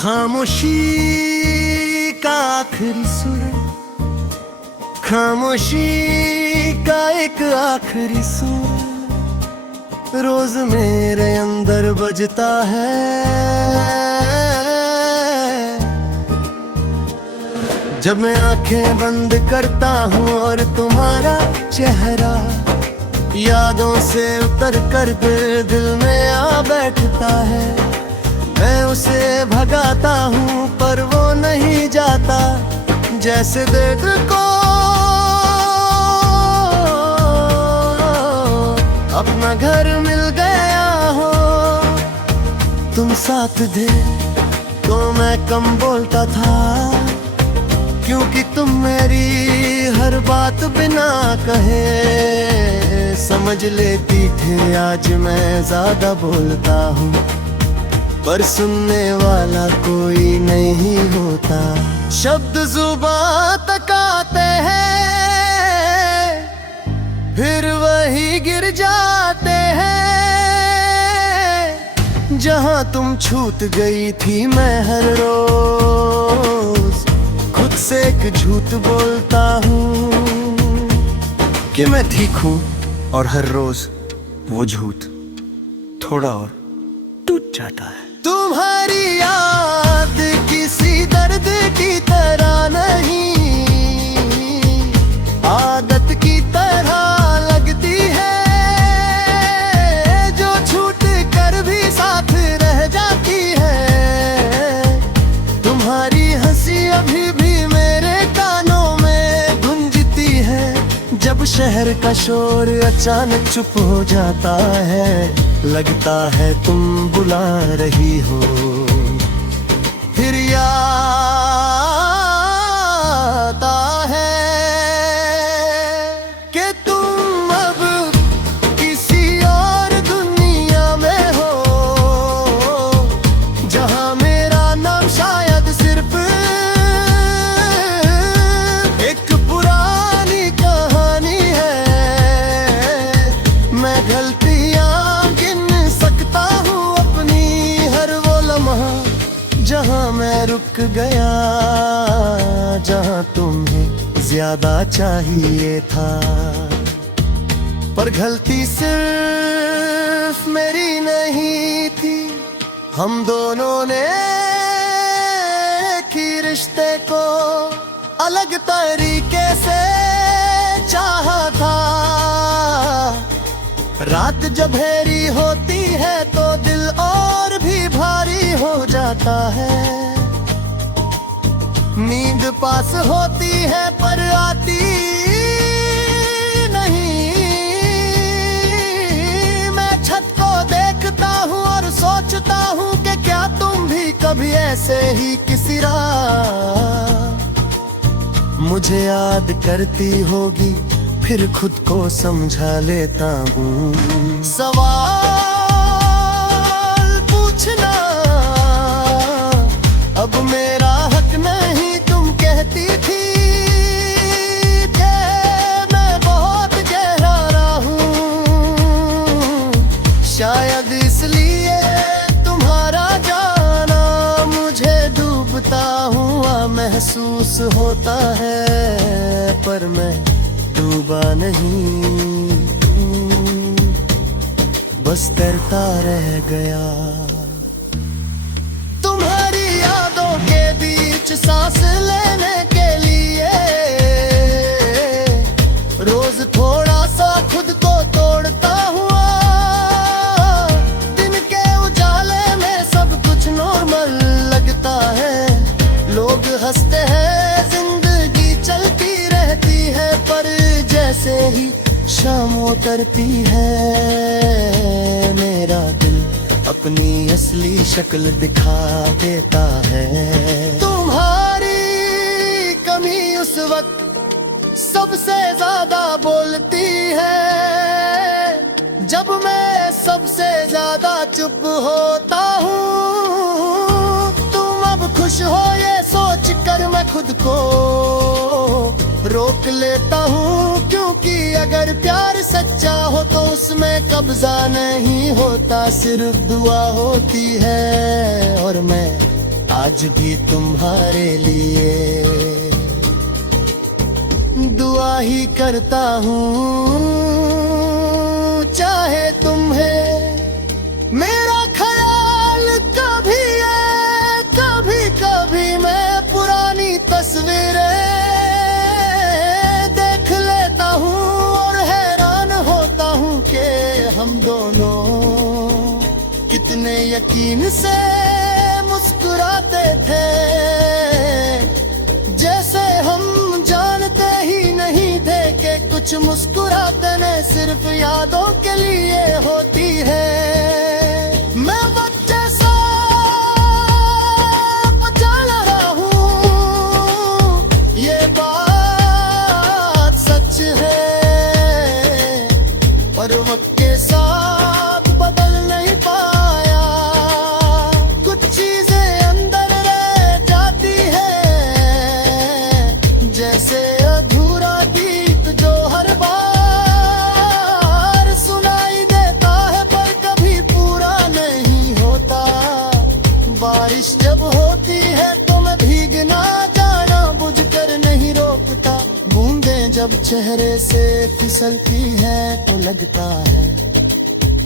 खामोशी का आखिरी सुर, खामोशी का एक आखिरी सुर रोज मेरे अंदर बजता है। जब मैं आंखें बंद करता हूँ और तुम्हारा चेहरा यादों से उतर कर दिल में आ बैठता है। मैं उसे भगाता हूँ पर वो नहीं जाता, जैसे दिल को अपना घर मिल गया हो। तुम साथ थे तो मैं कम बोलता था, क्योंकि तुम मेरी हर बात बिना कहे समझ लेती थे। आज मैं ज्यादा बोलता हूँ पर सुनने वाला कोई नहीं होता। शब्द जुबां तक आते हैं फिर वही गिर जाते हैं। जहाँ तुम छूट गई थी मैं हर रोज खुद से एक झूठ बोलता हूँ कि मैं ठीक हूँ, और हर रोज वो झूठ थोड़ा और टूट जाता है। तुम्हारी याद किसी दर्द की तरह नहीं, आदत की तरह लगती है, जो छूट कर भी साथ रह जाती है। तुम्हारी हंसी अभी भी मेरे कानों में गूंजती है। जब शहर का शोर अचानक चुप हो जाता है, लगता है तुम बुला रही हो। फिर याद आता है कि तुम अब किसी और दुनिया में हो, जहां मेरा नाम शायद सिर्फ एक पुरानी कहानी है। मैं गलतियां जहाँ मैं रुक गया, जहाँ तुम्हें ज्यादा चाहिए था। पर गलती सिर्फ मेरी नहीं थी, हम दोनों ने एक ही रिश्ते को अलग तरीके से चाहा था। रात जब गहरी होती है तो दिल और भी भारी हो जाता है। नींद पास होती है पर आती नहीं। मैं छत को देखता हूँ और सोचता हूँ कि क्या तुम भी कभी ऐसे ही किसी रात मुझे याद करती होगी। फिर खुद को समझा लेता हूँ। सवाल पूछना अब मेरा हक नहीं। तुम कहती थी कि मैं बहुत गहरा रहा हूँ, शायद इसलिए तुम्हारा जाना मुझे डूबता हुआ महसूस होता है। पर मैं डूबा नहीं, बस तैरता रह गया। तुम्हारी यादों के बीच सांस लेने के लिए रोज थोड़ा सा खुद को तोड़ता हुआ। दिन के उजाले में सब कुछ नॉर्मल लगता है। लोग हंसते हैं, जिंदगी चलती रहती है। पर जैसे ही शाम उतरती है, मेरा दिल अपनी असली शक्ल दिखा देता है। तुम्हारी कमी उस वक्त सबसे ज्यादा बोलती है, जब मैं सबसे ज्यादा चुप होता हूँ। तुम अब खुश हो ये सोच कर मैं खुद को रोक लेता हूँ, क्योंकि अगर प्यार सच्चा हो तो उसमें कब्जा नहीं होता, सिर्फ दुआ होती है। और मैं आज भी तुम्हारे लिए दुआ ही करता हूँ, चाहे तुम्हें मेरा ख्याल कभी है। कभी कभी मैं पुरानी तस्वीरें देख लेता हूँ और हैरान होता हूँ कि हम दोनों कितने यकीन से मुस्कुराते थे, जैसे हम जानते ही नहीं थे कि कुछ मुस्कुराते ने सिर्फ यादों के लिए होती है। मैं बच्चे सा बचा रहा हूँ, ये बात सच है, पर वक्त के साथ बदल नहीं पाया। कुछ चीजें अंदर रह जाती है, जैसे अधूरा गीत जो हर बार सुनाई देता है पर कभी पूरा नहीं होता। बारिश जब होती है तो मैं भीगना जाना बुझकर नहीं रोकता। बूंदें जब चेहरे से फिसलती हैं तो लगता है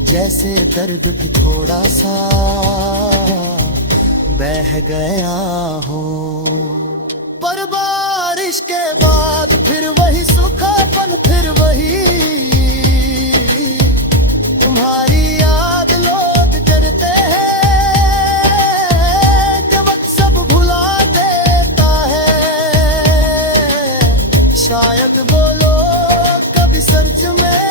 जैसे दर्द भी थोड़ा सा बह गया हो। पर बारिश के बाद फिर वही सूखापन, फिर वही तुम्हारी याद लोग करते हैं कि वक्त सब भुला देता है। शायद वो लोग कभी सच में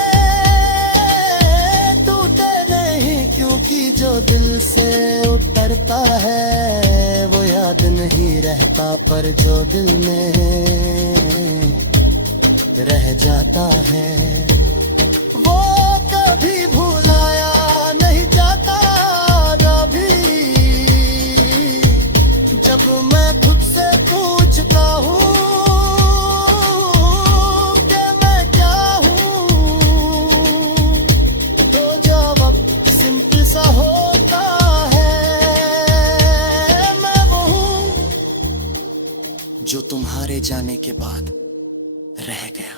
टूटे नहीं, क्योंकि जो दिल से उतरता है वो याद नहीं रहता, पर जो दिल में रह जाता है वो कभी भुलाया नहीं जाता। कभी जब मैं खुद से पूछता हूँ कि मैं क्या हूँ, तो जवाब सिंपल सा होता है, मैं वो हूँ जो तुम्हारे जाने के बाद रह गया।